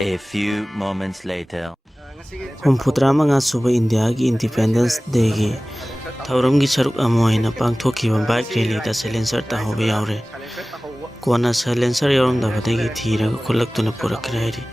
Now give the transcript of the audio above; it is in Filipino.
A few moments later. Humfutra manga suba India ki Independence Day ki thauram gi saruk ama oina pangthokhiba bike rally da silencer tahoba yaure. Kona silencer yaurumdabadagi thiraga khulaktuna purakhre hairi.